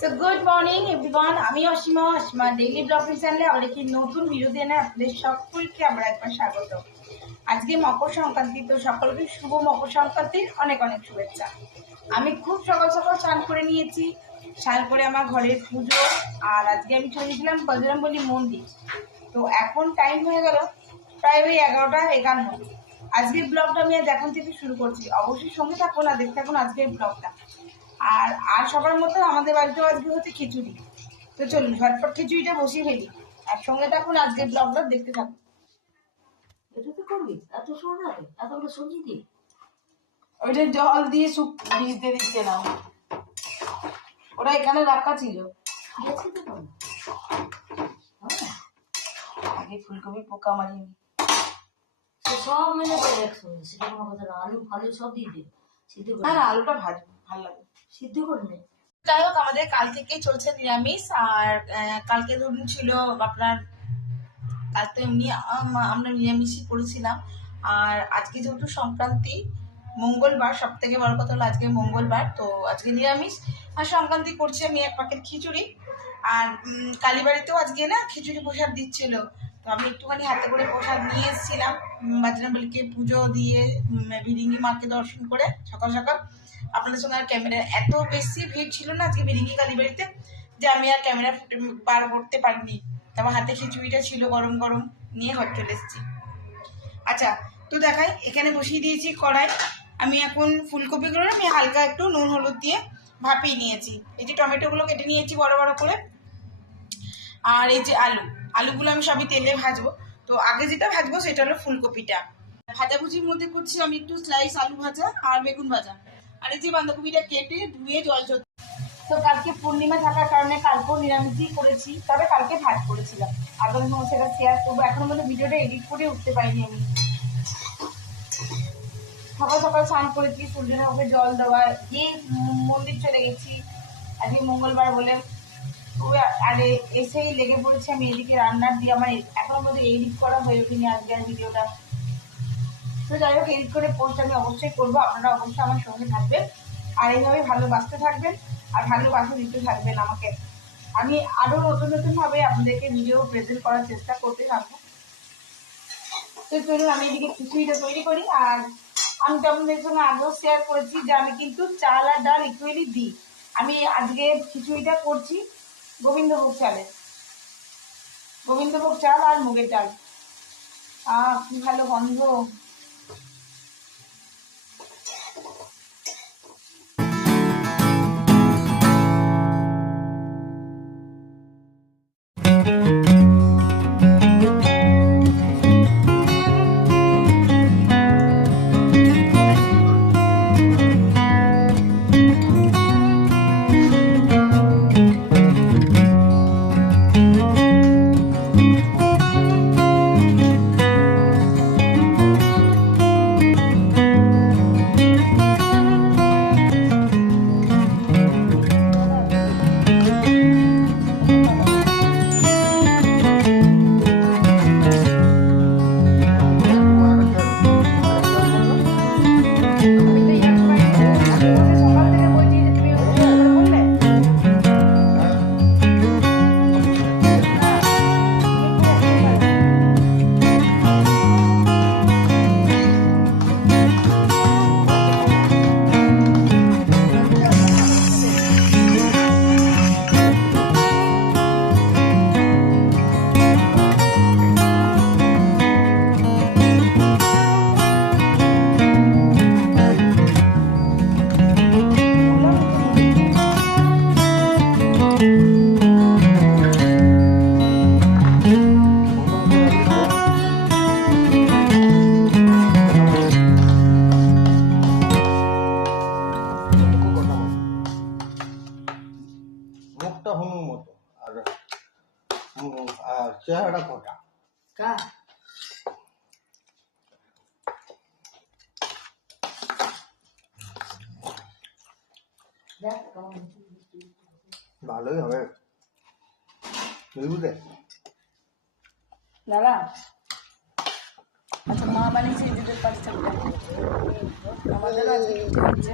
So good morning everyone, আমি Asima daily blogging চ্যানেলে আবার একটি নতুন ভিডিও দিয়ে আপনাদের সকলকে আমরা একবার স্বাগত। আজকে মকর সংক্রান্তি, তো সকলকে শুভ মকর সংক্রান্তির অনেক অনেক শুভেচ্ছা। আমি খুব সকাল সকাল স্নান করে নিয়েছি, স্নান করে আমার ঘরের পুজো, আর আজকে আমি চলে গেছিলাম বজরংবলী মন্দির। তো এখন টাইম হয়ে গেল প্রায় ওই 11টা 51। আজকের ব্লগটা আমি আজ এখন থেকে শুরু করছি, অবশ্যই সঙ্গে থাকুন আর দেখতে থাকুন আজকের ব্লগটা। আর সবার মতো আমাদের বাড়িতেও আজকে হচ্ছে খিচুড়ি। তো চলুন ঝটপট খিচুড়িটা বসিয়ে ফেলি, আর সঙ্গে থাকুন আজকের ব্লগটা দেখতে থাকুন। এটা তো করবি এত সময় লাগে এতগুলো সবজি দিয়ে? ওইটা জল দিয়ে ভিজতে দিচ্ছে না, ওরা এখানে রাখা ছিল। গেছি তো কোনো আগে ফুলকপি পোকা মারিনি, সব মিলে করে একসঙ্গে, সেটা কোনো কথা না। আলু ফালু সব দিয়ে দে, সিদ্ধ করে না আলুটা ভাজবো, ভালো লাগে সিদ্ধ করে নে। যাই হোক, আমাদের কাল থেকেই চলছে নিরামিষ। আর কালকে ধরুন ছিল আপনার, কাল তো এমনি আমরা নিরামিষই করেছিলাম। আর আজকে যেহেতু সংক্রান্তি, মঙ্গলবার, সব থেকে বড় কথা হলো আজকে মঙ্গলবার, তো আজকে নিরামিষ। আর সংক্রান্তি করছি আমি 1 প্যাকেট খিচুড়ি। আর কালীবাড়িতেও আজকে না খিচুড়ি প্রসাদ দিচ্ছিল, তো আমি একটুখানি হাতে করে প্রসাদ নিয়ে এসেছিলাম। বজরংবলীকে পুজো দিয়ে ভিরিঙ্গি মাকে দর্শন করে সকাল সকাল আপনাদের সঙ্গে। আর ক্যামেরা এত বেশি ভিড় ছিল না আজকে ভিরিঙ্গি কালীবাড়িতে, যে আমি আর ক্যামেরা বার করতে পারিনি। তারপর হাতে খিচুড়িটা ছিল গরম গরম, নিয়ে ঘর চলে এসেছি। আচ্ছা, তো দেখাই, এখানে বসিয়ে দিয়েছি কড়াই। আমি এখন ফুলকপিগুলো আমি হালকা একটু নুন হলুদ দিয়ে ভাপিয়ে নিয়েছি। এই যে টমেটোগুলো কেটে নিয়েছি বড় বড় করে, আর এই যে আলুগুলো আমি সবই তেলে ভাজবো। তো আগে যেটা ভাজবো সেটা হলো ফুলকপিটা। ভাজাভুজির মধ্যে করছি আমি একটু স্লাইস আলু ভাজা আর বেগুন ভাজা। আর এই যে বাঁধাকপিটা কেটে ধুয়ে জল ঝরতে। তো কালকে পূর্ণিমা থাকার কারণে কালকেও নিরামিষই করেছি, তবে কালকে ভাত করেছিলাম। আগামী সেটা শেয়ার করবো, এখনো মধ্যে ভিডিওটা এডিট করে উঠতে পারিনি আমি। সকাল সকাল স্নান করেছি, সূর্য ঠাকুরকে জল দেওয়া দিয়ে মন্দির চলে গেছি আজকে মঙ্গলবার বলে। তো আরে এসেই লেগে পড়েছি আমি এদিকে রান্নার দিয়ে, আমার এখনো মধ্যে এডিট করা হয়ে ওঠেনি আজকের ভিডিওটা। তো যাই হোক, এডিট করে পোস্ট আমি অবশ্যই করবো, আপনারা অবশ্যই আমার সঙ্গে থাকবেন আর এইভাবে ভালোবাসতে থাকবেন আর ভালোবাসা দিতে থাকবেন আমাকে। আমি আরো নতুন নতুন ভাবে আপনাদেরকে ভিডিও প্রেজেন্ট করার চেষ্টা করতে থাকবো। তো চলুন আমি এদিকে খিচুড়িটা তৈরি করি। আর আমি তো আপনাদের সঙ্গে আগেও শেয়ার করেছি যে আমি কিন্তু চাল আর ডাল ইকুয়ালি দিই। আমি আজকে খিচুড়িটা করছি গোবিন্দভোগ চালের, গোবিন্দভোগ চাল আর মুগের ডাল। কি ভালো গন্ধ। মুখটা হনুর মতো আর চেহারাটা কটা কা দেখ কেমন ভালোই হবে বুঝলে দাদা। আচ্ছা, মা বানিয়েছে নিজেদের পাশে আমাদেরও আজকে হচ্ছে।